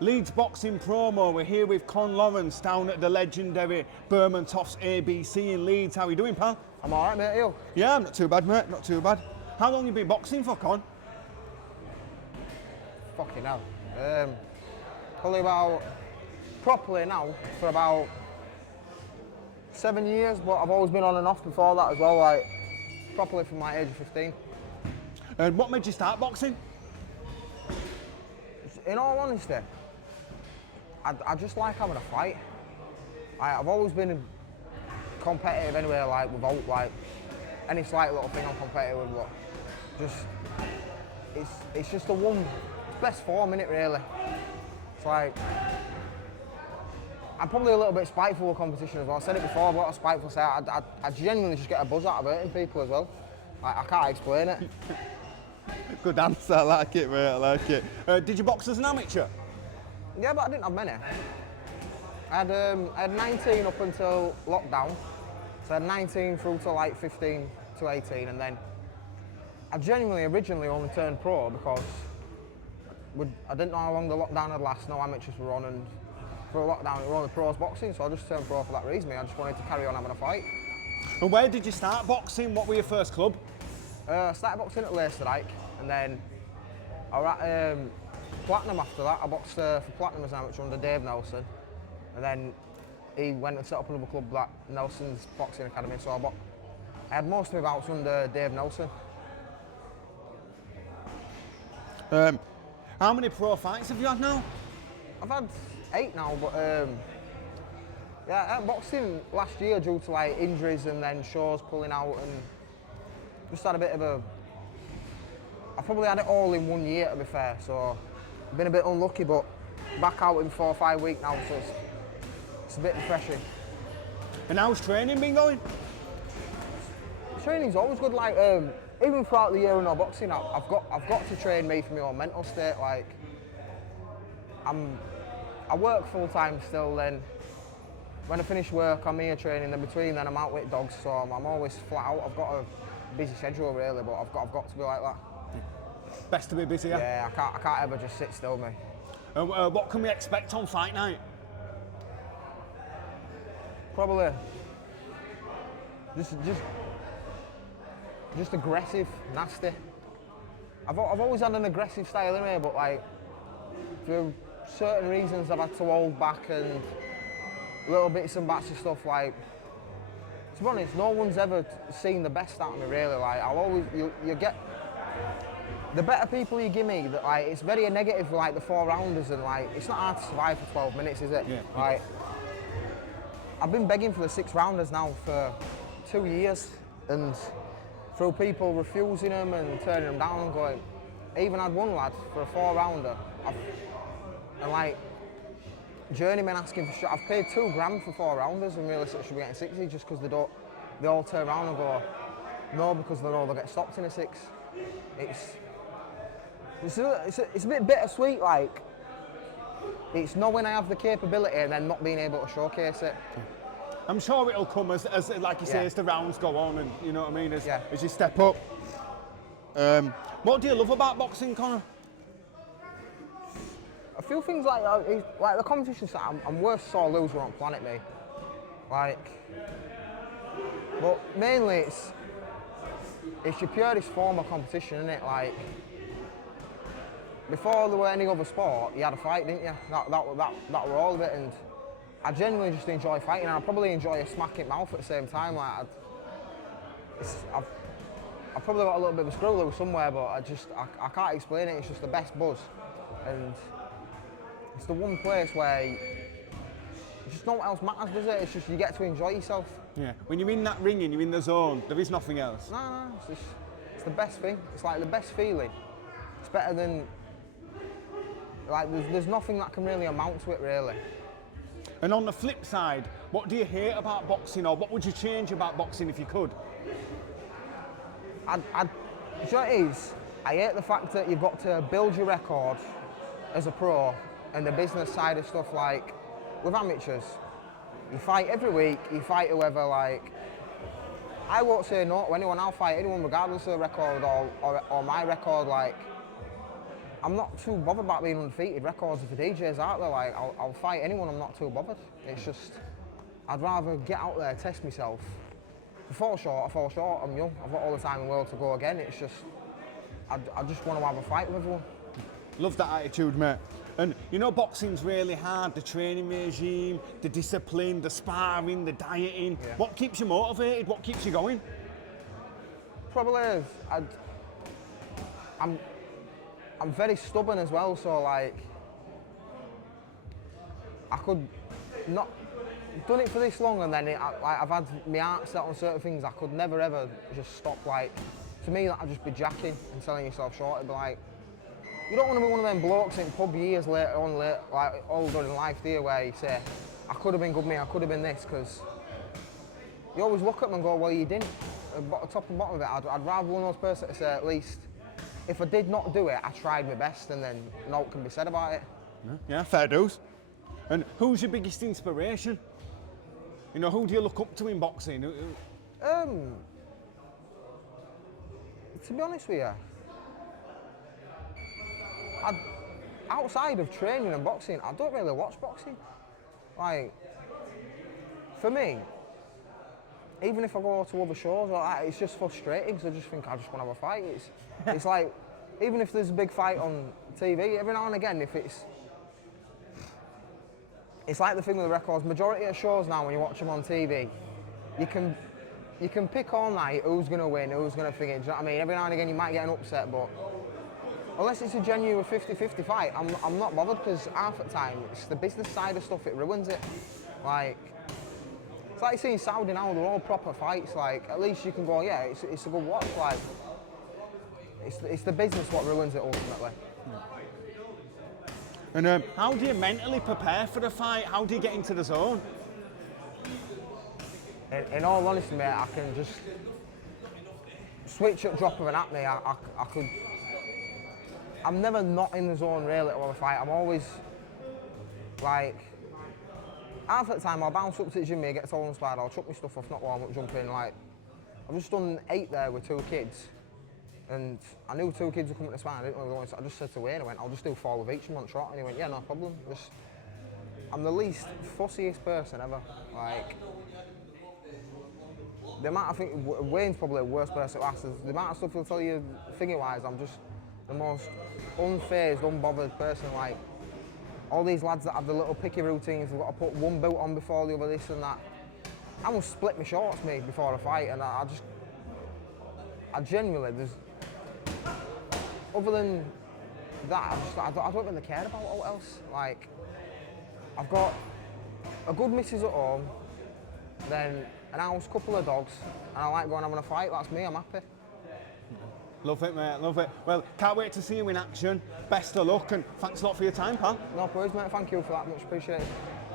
Leeds boxing promo. We're here with Con Lawrence down at the legendary Bermontoffs ABC in Leeds. How are you doing, pal? I'm alright, mate, you? Yeah, I'm not too bad, mate, not too bad. How long have you been boxing for, Con? Fucking hell. Probably about, properly now, for about 7 years, but I've always been on and off before that as well, like, properly from my age of 15. And what made you start boxing? In all honesty, I just like having a fight. I've always been competitive anyway, like, without, like, any slight little thing I'm competitive with, but just, it's just the one best form, innit, really. It's like, I'm probably a little bit spiteful with competition as well. I said it before, I've got a spiteful side. I genuinely just get a buzz out of hurting people as well. Like, I can't explain it. Good answer, I like it, mate, I like it. Did you box as an amateur? Yeah, but I didn't have many. I had 19 up until lockdown. So I had 19 through to like 15 to 18, and then I genuinely originally only turned pro because I didn't know how long the lockdown had last, no amateurs were on, and for a lockdown it were only pros boxing, so I just turned pro for that reason. I just wanted to carry on having a fight. And where did you start boxing? What were your first club? I started boxing at Leicester, and then I was at Platinum after that. I boxed for Platinum as an amateur under Dave Nelson, and then he went and set up another club, that Nelson's Boxing Academy, so I had most of my bouts under Dave Nelson. How many pro fights have you had now? I've had 8 now, but yeah, I boxing last year due to like injuries and then shows pulling out, and just had a bit of a. I probably had it all in 1 year, to be fair, so I've been a bit unlucky, but back out in 4 or 5 weeks now, so it's a bit refreshing. And how's training been going? Training's always good, like even throughout the year of no boxing, I've got to train me for my own mental state. Like I work full time still. Then when I finish work, I'm here training. Then between then, I'm out with dogs, so I'm always flat out. I've got a busy schedule really, but I've got to be like that. Best to be busy, yeah? Yeah, I can't ever just sit still, mate. What can we expect on fight night? Probably just aggressive, nasty. I've always had an aggressive style anyway, but like for certain reasons I've had to hold back and little bits and bats of stuff. Like, to be honest, no one's ever seen the best out of me really. Like, I'll always you get the better people you give me. That like it's very negative, like the 4 rounders, and like it's not hard to survive for 12 minutes, is it? Yeah. Like, I've been begging for the 6 rounders now for 2 years, and through people refusing them and turning them down and going. I even had one lad for a 4 rounder, and like journeymen asking for. I've paid £2 for 4 rounders, and realistically should be getting 60 just because they all turn around and go no because they know they'll get stopped in a 6. It's a bit bittersweet, like. It's knowing I have the capability and then not being able to showcase it. I'm sure it'll come as like you say, as the rounds go on, and you know what I mean, as you step up. What do you love about boxing, Connor? A few things like the competition side. I'm worst sore loser on planet, me. Like, but mainly it's your purest form of competition, isn't it? Like, before there were any other sport, you had a fight, didn't you? That were all of it, and I genuinely just enjoy fighting, and I probably enjoy a smack in mouth at the same time. Like, I've probably got a little bit of a screw loose somewhere, but I can't explain it. It's just the best buzz, and it's the one place where just no one else matters, does it? It's just you get to enjoy yourself. Yeah. When you're in that ring and you're in the zone, there is nothing else. No, it's the best thing. It's like the best feeling. It's better than. Like, there's nothing that can really amount to it, really. And on the flip side, what do you hate about boxing, or what would you change about boxing if you could? You know what it is? I hate the fact that you've got to build your record as a pro, and the business side of stuff, like with amateurs. You fight every week, you fight whoever, like. I won't say no to anyone, I'll fight anyone regardless of the record or my record, like. I'm not too bothered about being undefeated. Records for DJs out there, like I'll fight anyone. I'm not too bothered. It's just I'd rather get out there, test myself. If I fall short, I fall short. I'm young. I've got all the time in the world to go again. It's just I just want to have a fight with everyone. Love that attitude, mate. And you know, boxing's really hard. The training regime, the discipline, the sparring, the dieting. Yeah. What keeps you motivated? What keeps you going? Probably I'm very stubborn as well, so like I could not done it for this long, and then I've had my heart set on certain things. I could never ever just stop. Like to me, I'd just be jacking and selling yourself short. It'd be like you don't want to be one of them blokes in pub years later on, like older in life, do you, where you say I could have been good, mate. I could have been this, because you always look at them and go, well, you didn't. Top and bottom of it, I'd rather one of those persons to say at least, if I did not do it, I tried my best, and then no can be said about it. Yeah, fair dues. And who's your biggest inspiration? You know, who do you look up to in boxing? To be honest with you, outside of training and boxing, I don't really watch boxing. Like, for me, even if I go to other shows, it's just frustrating because I just think I just want to have a fight. It's like, even if there's a big fight on TV, every now and again, if it's like the thing with the records, majority of shows now when you watch them on TV, you can pick all night who's going to win, who's going to finish. Do you know what I mean? Every now and again you might get an upset, but unless it's a genuine 50-50 fight, I'm not bothered, because half the time it's the business side of stuff, it ruins it. Like, it's like seeing Saudi now, they're all proper fights. Like, at least you can go, yeah, it's a good watch. Like, it's the business what ruins it ultimately. And how do you mentally prepare for the fight? How do you get into the zone? In all honesty, mate, I can just switch at drop of an hat, mate. I could. I'm never not in the zone really to have a fight. I'm always like, half the time I'll bounce up to the gym, mate, get all inspired, I'll chuck my stuff off, not warm up, jump in. Like, I've just done 8 there with 2 kids, and I knew 2 kids were coming to spine. I didn't really want to. I just said to Wayne, I went, I'll just do 4 with each month shot, and he went, yeah, no problem. I'm the least fussiest person ever. Like, the amount, I think Wayne's probably the worst person to ask. The amount of stuff he'll tell you, thingy-wise, I'm just the most unfazed, unbothered person. Like, all these lads that have the little picky routines, they've got to put one boot on before the other, this and that. I must split my shorts, mate, before a fight, and I genuinely, other than that, I don't really care about what else. Like, I've got a good missus at home, then an house, couple of dogs, and I like going having a fight. That's me, I'm happy. Love it, mate, love it. Well, can't wait to see you in action. Best of luck, and thanks a lot for your time, pal. No worries, mate. Thank you for that. Much appreciated.